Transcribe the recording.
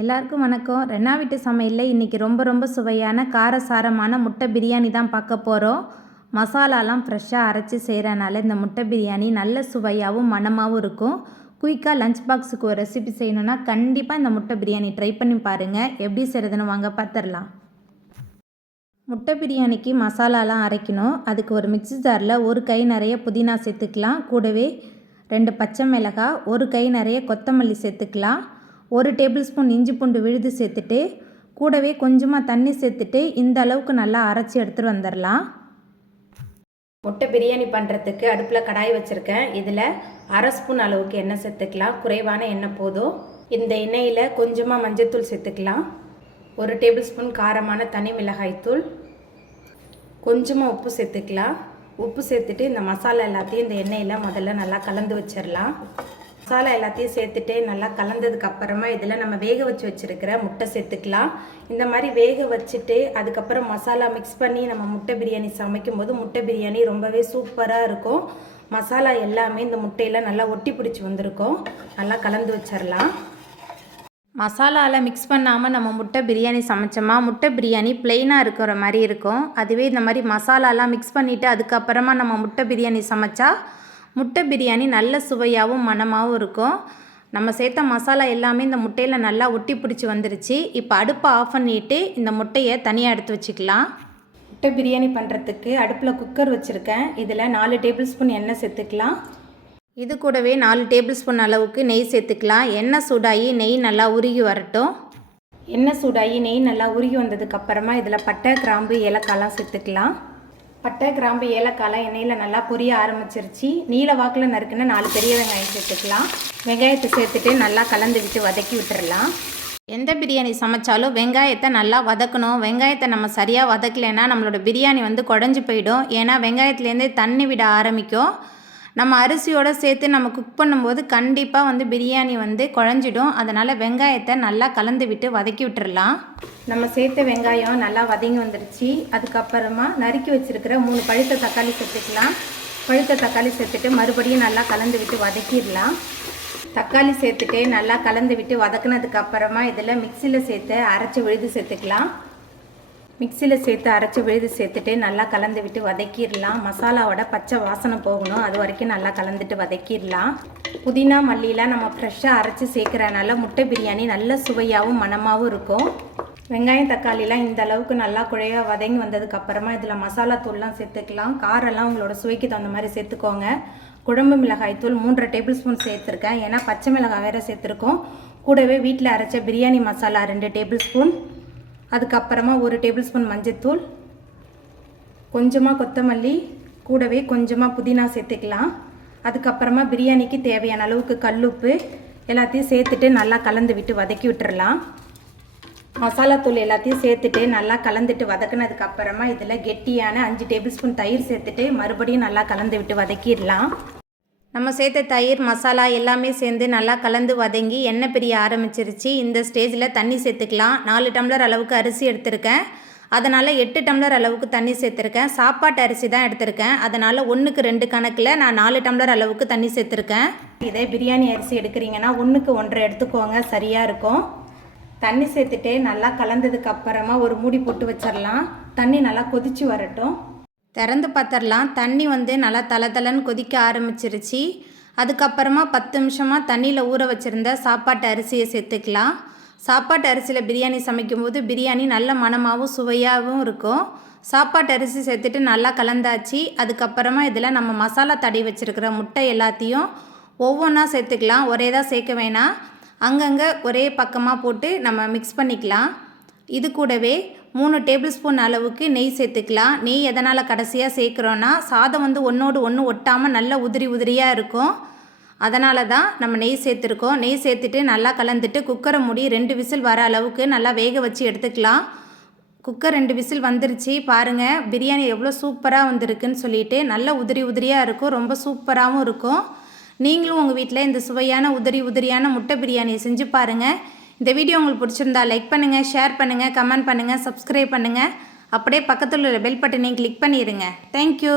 எல்லாருக்கும் வணக்கம். ரென்னா வீட்டு சமையலில் இன்றைக்கி ரொம்ப சுவையான காரசாரமான முட்டை பிரியாணி தான் பார்க்க போகிறோம். மசாலாலாம் ஃப்ரெஷ்ஷாக அரைச்சி செய்கிறனால இந்த முட்டை பிரியாணி நல்ல சுவையாகவும் மணமாகவும் இருக்கும். குயிக்காக லஞ்ச் பாக்ஸுக்கு ஒரு ரெசிபி செய்யணுன்னா கண்டிப்பாக இந்த முட்டை பிரியாணி ட்ரை பண்ணி பாருங்கள். எப்படி செய்கிறதுன்னு வாங்க பார்த்துடலாம். முட்டை பிரியாணிக்கு மசாலாலாம் அரைக்கணும். அதுக்கு ஒரு மிக்ஸி ஜாரில் ஒரு கை நிறைய புதினா சேர்த்துக்கலாம். கூடவே 2 பச்சை மிளகாய், ஒரு கை நிறைய கொத்தமல்லி சேர்த்துக்கலாம். 1 டேபிள் ஸ்பூன் இஞ்சி பூண்டு விழுது சேர்த்துட்டு கூடவே கொஞ்சமாக தண்ணி சேர்த்துட்டு இந்த அளவுக்கு நல்லா அரைச்சி எடுத்துகிட்டு வந்துடலாம். முட்டை பிரியாணி பண்ணுறதுக்கு அடுப்பில் கடாய் வச்சுருக்கேன். இதில் 1/2 ஸ்பூன் அளவுக்கு எண்ணெய் சேர்த்துக்கலாம். குறைவான எண்ணெய் போதும். இந்த எண்ணெயில் கொஞ்சமாக மஞ்சள்தூள் சேர்த்துக்கலாம். 1 டேபிள் ஸ்பூன் காரமான தனி மிளகாய்த்தூள், கொஞ்சமாக உப்பு சேர்த்துக்கலாம். உப்பு சேர்த்துட்டு இந்த மசாலா எல்லாத்தையும் இந்த எண்ணெயில் முதல்ல நல்லா கலந்து வச்சிடலாம். மசாலா எல்லாத்தையும் சேர்த்துட்டு நல்லா கலந்ததுக்கு அப்புறமா இதில் நம்ம வேக வச்சு வச்சுருக்கிற முட்டை சேர்த்துக்கலாம். இந்த மாதிரி வேக வச்சுட்டு அதுக்கப்புறம் மசாலா மிக்ஸ் பண்ணி நம்ம முட்டை பிரியாணி சமைக்கும் போது முட்டை பிரியாணி ரொம்பவே சூப்பராக இருக்கும். மசாலா எல்லாமே இந்த முட்டையில் நல்லா ஒட்டி பிடிச்சி வந்திருக்கும். நல்லா கலந்து வச்சிடலாம். மசாலாவில் மிக்ஸ் பண்ணாமல் நம்ம முட்டை பிரியாணி சமைச்சோமா முட்டை பிரியாணி பிளெயினாக இருக்கிற மாதிரி இருக்கும். அதுவே இந்த மாதிரி மசாலாலாம் மிக்ஸ் பண்ணிவிட்டு அதுக்கப்புறமா நம்ம முட்டை பிரியாணி சமைச்சா முட்டை பிரியாணி நல்ல சுவையாகவும் மணமாகவும் இருக்கும். நம்ம சேர்த்த மசாலா எல்லாமே இந்த முட்டையில் நல்லா ஒட்டி பிடிச்சி வந்துருச்சு. இப்போ அடுப்பை ஆஃப் பண்ணிவிட்டு இந்த முட்டையை தனியாக எடுத்து வச்சுக்கலாம். முட்டை பிரியாணி பண்ணுறதுக்கு அடுப்பில் குக்கர் வச்சுருக்கேன். இதில் 4 டேபிள் ஸ்பூன் எண்ணெய் சேர்த்துக்கலாம். இது கூடவே 4 டேபிள் ஸ்பூன் அளவுக்கு நெய் சேர்த்துக்கலாம். எண்ணெய் சூடாகி நெய் நல்லா உருகி வரட்டும். எண்ணெய் சூடாகி நெய் நல்லா உருகி வந்ததுக்கப்புறமா இதில் பட்டை, கிராம்பு, ஏலக்காய்லாம் சேர்த்துக்கலாம். பட்டை, கிராம்பு, ஏலக்காய்லாம் எண்ணெயில் நல்லா பொரிய ஆரம்பிச்சிருச்சு. நீல வாக்கில் நறுக்குன்னு 4 பெரிய வெங்காயம் சேர்த்துக்கலாம். வெங்காயத்தை சேர்த்துட்டு நல்லா கலந்து விட்டு வதக்கி விட்டுறலாம். எந்த பிரியாணி சமைச்சாலும் வெங்காயத்தை நல்லா வதக்கணும். வெங்காயத்தை நம்ம சரியாக வதக்கலைன்னா நம்மளோட பிரியாணி குழஞ்சி போயிடும். ஏன்னா வெங்காயத்துலேருந்தே தண்ணி விட ஆரம்பிக்கும். நம்ம அரிசியோடு சேர்த்து நம்ம குக் பண்ணும்போது கண்டிப்பாக பிரியாணி குழஞ்சிடும். அதனால் வெங்காயத்தை நல்லா கலந்து விட்டு வதக்கி விட்டுறலாம். நம்ம சேர்த்த வெங்காயம் நல்லா வதங்கி வந்துடுச்சு. அதுக்கப்புறமா நறுக்கி வச்சுருக்கிற 3 பழுத்த தக்காளி சேர்த்துக்கலாம். பழுத்த தக்காளி சேர்த்துட்டு மறுபடியும் நல்லா கலந்து விட்டு வதக்கிடலாம். தக்காளி சேர்த்துட்டு நல்லா கலந்து விட்டு வதக்குனதுக்கப்புறமா இதில் மிக்சியில் சேர்த்து அரைச்சி விழுது சேர்த்துக்கலாம். மிக்சியில் சேர்த்து அரைச்சி விழுது சேர்த்துட்டு நல்லா கலந்து விட்டு வதக்கிடலாம். மசாலாவோட பச்சை வாசனை போகணும். அது வரைக்கும் நல்லா கலந்துட்டு வதக்கிடலாம். புதினா, மல்லிலாம் நம்ம ஃப்ரெஷ்ஷாக அரைச்சி சேர்க்குறனால முட்டை பிரியாணி நல்ல சுவையாகவும் மணமாகவும் இருக்கும். வெங்காயம், தக்காளிலாம் இந்த அளவுக்கு நல்லா குழையாக வதங்கி வந்ததுக்கப்புறமா இதில் மசாலா தூள்லாம் சேர்த்துக்கலாம். காரெல்லாம் உங்களோட சுவைக்கு தகுந்த மாதிரி சேர்த்துக்கோங்க. குழம்பு மிளகாய் தூள் 3 டேபிள் ஸ்பூன் சேர்த்துருக்கேன். ஏன்னா பச்சை மிளகாய் வேறு சேர்த்துருக்கோம். கூடவே வீட்டில் அரைச்ச பிரியாணி மசாலா 2 டேபிள் ஸ்பூன், அதுக்கப்புறமா 1 டேபிள் ஸ்பூன் மஞ்சள்தூள், கொஞ்சமாக கொத்தமல்லி, கூடவே கொஞ்சமாக புதினா சேர்த்துக்கலாம். அதுக்கப்புறமா பிரியாணிக்கு தேவையான அளவுக்கு கல்லுப்பு எல்லாத்தையும் சேர்த்துட்டு நல்லா கலந்து விட்டு வதக்கி விட்டுறலாம். மசாலா தூள் எல்லாத்தையும் சேர்த்துட்டு நல்லா கலந்துட்டு வதக்குனதுக்கப்புறமா இதில் கெட்டியான 5 டேபிள் ஸ்பூன் தயிர் சேர்த்துட்டு மறுபடியும் நல்லா கலந்து விட்டு வதக்கிடலாம். நம்ம சேர்த்த தயிர், மசாலா எல்லாமே சேர்ந்து நல்லா கலந்து வதங்கி எண்ணெய் பிரிய ஆரம்பிச்சிருச்சு. இந்த ஸ்டேஜில் தண்ணி சேர்த்துக்கலாம். 4 டம்ளர் அளவுக்கு அரிசி எடுத்திருக்கேன். அதனால் 8 டம்ளர் அளவுக்கு தண்ணி சேர்த்துருக்கேன். சாப்பாட்டு அரிசி தான் எடுத்திருக்கேன். அதனால் 1க்கு 2 கணக்கில் நான் 4 டம்ளர் அளவுக்கு தண்ணி சேர்த்துருக்கேன். இதே பிரியாணி அரிசி எடுக்கிறீங்கன்னா 1க்கு 1.5 எடுத்துக்கோங்க, சரியாக இருக்கும். தண்ணி சேர்த்துட்டு நல்லா கலந்ததுக்கு அப்புறமா ஒரு மூடி போட்டு வச்சிடலாம். தண்ணி நல்லா கொதித்து வரட்டும். திறந்து பார்த்துடலாம். தண்ணி நல்லா தளன்னு கொதிக்க ஆரம்பிச்சிருச்சு. அதுக்கப்புறமா 10 நிமிஷமாக தண்ணியில் ஊற வச்சுருந்த சாப்பாட்டு அரிசியை சேர்த்துக்கலாம். சாப்பாட்டு அரிசியில் பிரியாணி சமைக்கும்போது பிரியாணி நல்ல மணமாகவும் சுவையாகவும் இருக்கும். சாப்பாட்டு அரிசி சேர்த்துட்டு நல்லா கலந்தாச்சு. அதுக்கப்புறமா இதில் நம்ம மசாலா தடவி வச்சுருக்கிற முட்டை எல்லாத்தையும் ஒவ்வொன்றா சேர்த்துக்கலாம். ஒரே தான் சேர்க்க வேணாம். அங்கங்கே ஒரே பக்கமாக போட்டு நம்ம மிக்ஸ் பண்ணிக்கலாம். இது கூடவே 3 டேபிள் ஸ்பூன் அளவுக்கு நெய் சேர்த்துக்கலாம். நெய் எதனால் கடைசியாக சேர்க்குறோன்னா சாதம் ஒன்றோடு ஒன்று ஒட்டாமல் நல்ல உதிரியாக இருக்கும். அதனால தான் நம்ம நெய் சேர்த்துருக்கோம். நெய் சேர்த்துட்டு நல்லா கலந்துட்டு குக்கரை மூடி 2 விசில் வர அளவுக்கு நல்லா வேக வச்சு எடுத்துக்கலாம். குக்கர் 2 விசில் வந்துருச்சு. பாருங்கள் பிரியாணி எவ்வளோ சூப்பராக வந்திருக்குன்னு சொல்லிட்டு நல்ல உதிரியாக இருக்கும். ரொம்ப சூப்பராகவும் இருக்கும். நீங்களும் உங்கள் வீட்டில் இந்த சுவையான உதிரியான முட்டை பிரியாணியை செஞ்சு பாருங்கள். இந்த வீடியோ உங்களுக்கு பிடிச்சிருந்தா லைக் பண்ணுங்கள், ஷேர் பண்ணுங்கள், கமெண்ட் பண்ணுங்கள், சப்ஸ்கிரைப் பண்ணுங்கள். அப்படியே பக்கத்தில் உள்ள பெல் பட்டனையும் கிளிக் பண்ணிடுங்க. தேங்க்யூ.